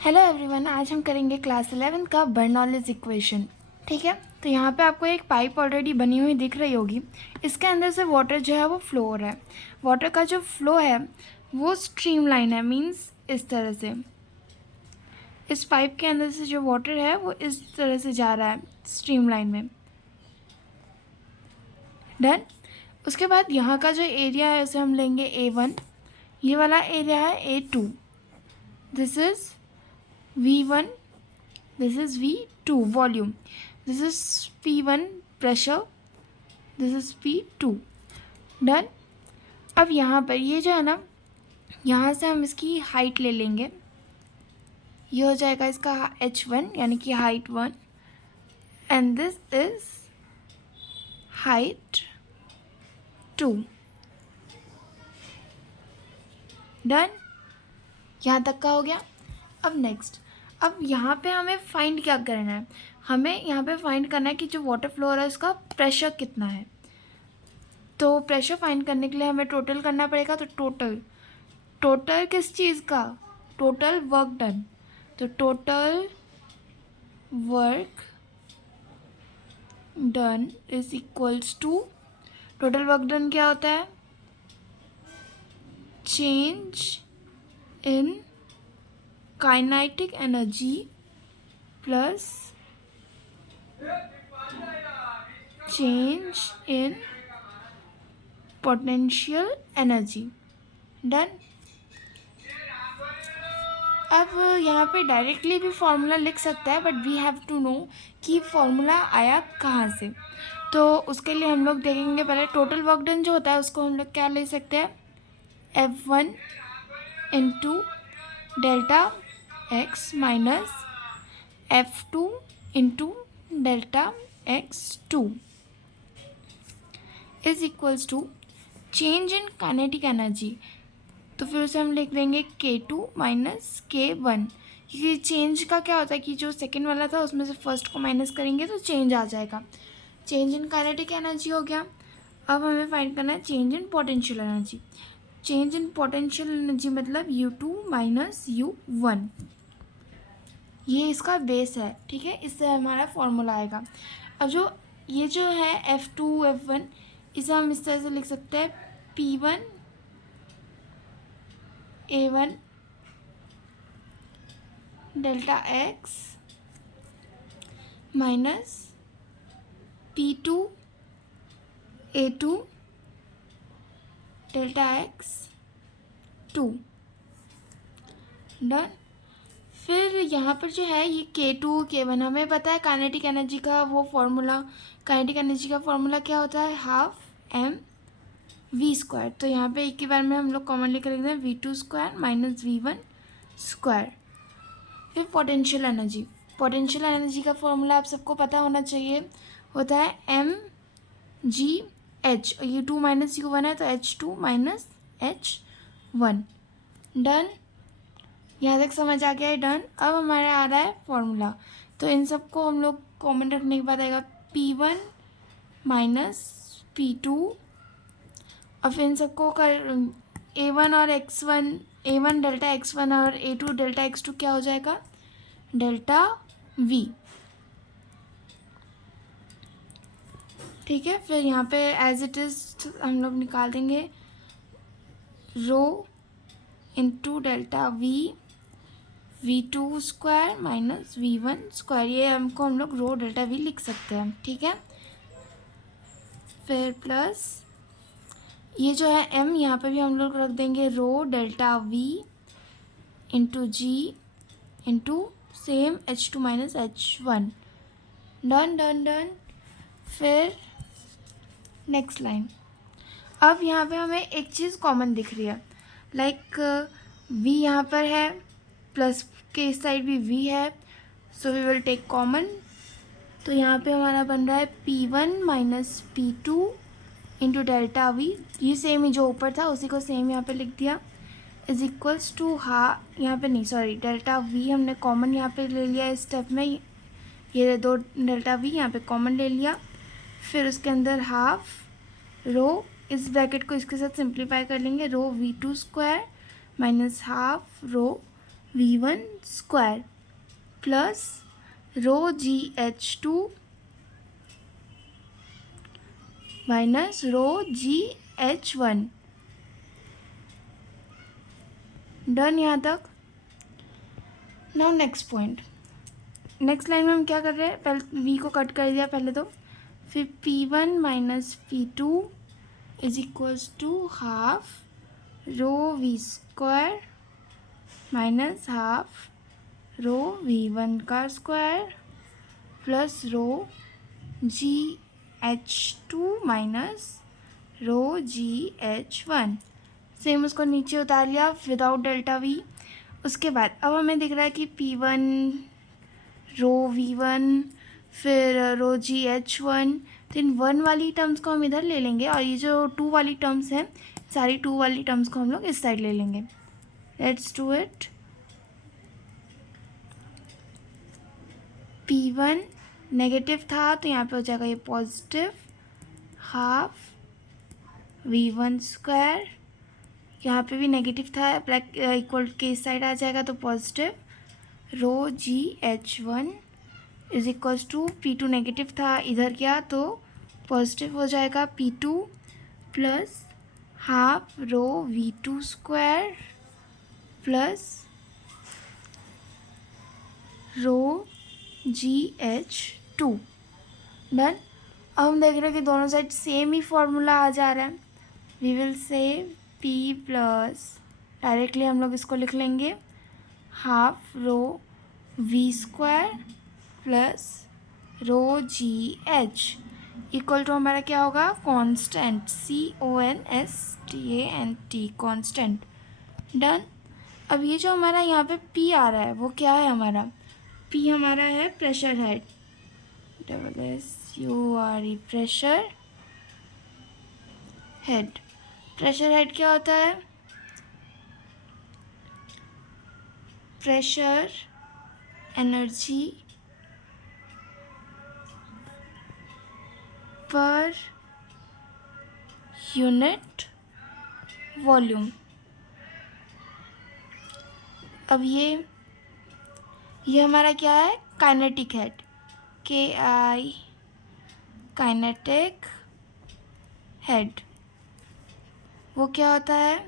Hello everyone, आज हम करेंगे क्लास 11 का बर्नौलीज इक्वेशन। ठीक है, तो यहाँ पे आपको एक पाइप ऑलरेडी बनी हुई दिख रही होगी। इसके अंदर से वाटर जो है वो फ्लो हो रहा है। वाटर का जो फ्लो है वो स्ट्रीमलाइन है, मींस इस तरह से इस पाइप के अंदर से जो वाटर है वो इस तरह से जा रहा है स्ट्रीमलाइन में। डन। उसके बाद यहाँ का जो एरिया है उसे हम लेंगे A1। ये वाला एरिया है A2। This is V1, this is V2 volume, this is P1 pressure, this is P2। Done. अब यहाँ पर ये जो है ना, यहाँ से हम इसकी हाइट ले लेंगे। ये हो जाएगा इसका H1 यानी कि height 1 and this is height 2। Done. यहाँ तक का हो गया। अब नेक्स्ट, अब यहाँ पे हमें फाइंड क्या करना है? हमें यहाँ पे फाइंड करना है कि जो वाटर फ्लो हो रहा है उसका प्रेशर कितना है। तो प्रेशर फाइंड करने के लिए हमें टोटल करना पड़ेगा। तो टोटल किस चीज़ का? Total work done. तो total work done is equals to, total work done क्या होता है? Change in kinetic energy plus change in potential energy. Done. अब यहाँ पे डायरेक्टली भी फॉर्मूला लिख सकता है, but we have to know कि फॉर्मूला आया कहाँ से। तो उसके लिए हम लोग देखेंगे पहले टोटल वर्क डन जो होता है उसको हम लोग क्या ले सकते हैं? F1 into delta x minus F2 into delta x2 is equals to change in kinetic energy. तो फिर उसे हम लिख देंगे K2 माइनस K1। क्योंकि चेंज का क्या होता है कि जो सेकेंड वाला था उसमें से फर्स्ट को माइनस करेंगे तो चेंज आ जाएगा। चेंज इन काइनेटिक एनर्जी हो गया। अब हमें फाइंड करना है change in potential energy. Change in potential energy मतलब U2 माइनस U1। ये इसका बेस है। ठीक है, इससे हमारा फॉर्मूला आएगा। अब जो ये जो है F2 F1, इसे हम इस तरह से लिख सकते हैं P1 A1 delta x minus P2 A2 delta x 2। Done. फिर यहाँ पर जो है ये K2 K1, हमें पता है काइनेटिक एनर्जी का वो फॉर्मूला। काइनेटिक एनर्जी का फॉर्मूला क्या होता है? Half mv²। तो यहाँ पे एक ही बार में हम लोग कॉमन लेकर लिखते हैं V2² माइनस V1²। फिर पोटेंशियल एनर्जी। पोटेंशियल एनर्जी का फॉर्मूला आप सबको पता होना चाहिए, होता है mgh। U2 माइनस U1 है तो H2 माइनस H1। डन। यहाँ तक समझ आ गया है? डन। अब हमारा आ रहा है फॉर्मूला। तो इन सबको हम लोग कॉमन रखने के बाद आएगा P1 माइनस P2। और फिर इन सबको कर A1 और X1, A1 डेल्टा X1 और A2 डेल्टा X2 क्या हो जाएगा? Delta V। ठीक है, फिर यहाँ पे एज इट इज़ हम लोग निकाल देंगे rho into delta V2² minus V1²। ये हमको हम लोग रो डेल्टा V लिख सकते हैं। ठीक है, फिर प्लस ये जो है M, यहाँ पे भी हम लोग रख देंगे rho delta V into G into same H2 minus H1। Done done done. फिर नेक्स्ट लाइन। अब यहाँ पे हमें एक चीज़ कॉमन दिख रही है, लाइक V यहाँ पर है, प्लस के इस साइड भी V है, so we will take common. तो यहाँ पे हमारा बन रहा है P1 minus P2 into delta V। ये सेम ही जो ऊपर था उसी को सेम यहाँ पे लिख दिया, इज इक्वल्स टू यहाँ पे नहीं, सॉरी, डेल्टा V हमने कॉमन यहाँ पे ले लिया इस स्टेप में। ये दो डेल्टा V यहाँ पे कॉमन ले लिया। फिर उसके अंदर हाफ रो, इस ब्रैकेट को इसके साथ सिंप्लीफाई कर लेंगे, रो V2² minus half rho V1 square plus rho GH2 minus rho GH1। Done यहाँ तक। Now next point, next line में हम क्या कर रहे हैं, पहले V को कट कर दिया पहले तो, फिर P1 minus P2 is equals to half rho V square minus half rho V1 का square plus rho GH2 minus rho GH1। Same उसको नीचे उतार लिया विदाउट डेल्टा V। उसके बाद अब हमें दिख रहा है कि P1 रो V1 फिर रो GH1, तो इन 1 वाली टर्म्स को हम इधर ले लेंगे और ये जो 2 वाली टर्म्स हैं सारी 2 वाली टर्म्स को हम लोग इस साइड ले लेंगे। Let's do it. P1 negative था तो यहाँ पे हो जाएगा ये पॉजिटिव हाफ V1 स्क्वायर, यहाँ पे भी नेगेटिव था, ब्लैक इक्वल के इस साइड आ जाएगा तो positive rho GH1 is equals to P2 negative था इधर गया तो पॉजिटिव हो जाएगा P2 plus half rho V2 square plus rho GH2। Done. अब हम देख रहे हैं कि दोनों साइड सेम ही फॉर्मूला आ जा रहा है। We will say P plus directly हम लोग इसको लिख लेंगे half rho V square plus rho GH equal to हमारा क्या होगा, कांस्टेंट CONSTANT कांस्टेंट। डन। अब ये जो हमारा यहाँ पे P आ रहा है वो क्या है, हमारा P हमारा है pressure head, SURE pressure head. Pressure head क्या होता है, pressure energy per unit volume. अब ये हमारा क्या है, kinetic head, KI kinetic head. वो क्या होता है,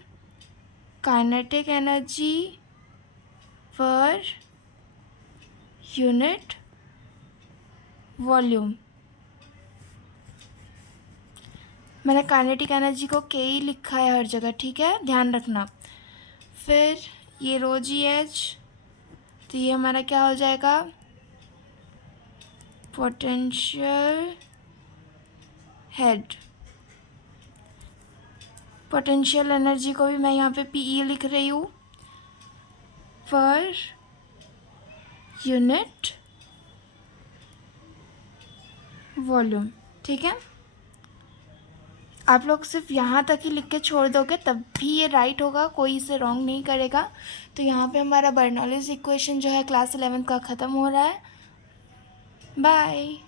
kinetic energy per unit volume. मैंने काइनेटिक एनर्जी को KE लिखा है हर जगह, ठीक है, ध्यान रखना। फिर ये रो GH, तो ये हमारा क्या हो जाएगा, पोटेंशियल हेड। पोटेंशियल एनर्जी को भी मैं यहाँ पे PE लिख रही हूँ, पर यूनिट वॉल्यूम। ठीक है, आप लोग सिर्फ यहाँ तक ही लिख के छोड़ दोगे तब भी ये राइट होगा, कोई इसे रॉन्ग नहीं करेगा। तो यहाँ पे हमारा बर्नौलीज इक्वेशन जो है क्लास 11 का ख़त्म हो रहा है। बाय।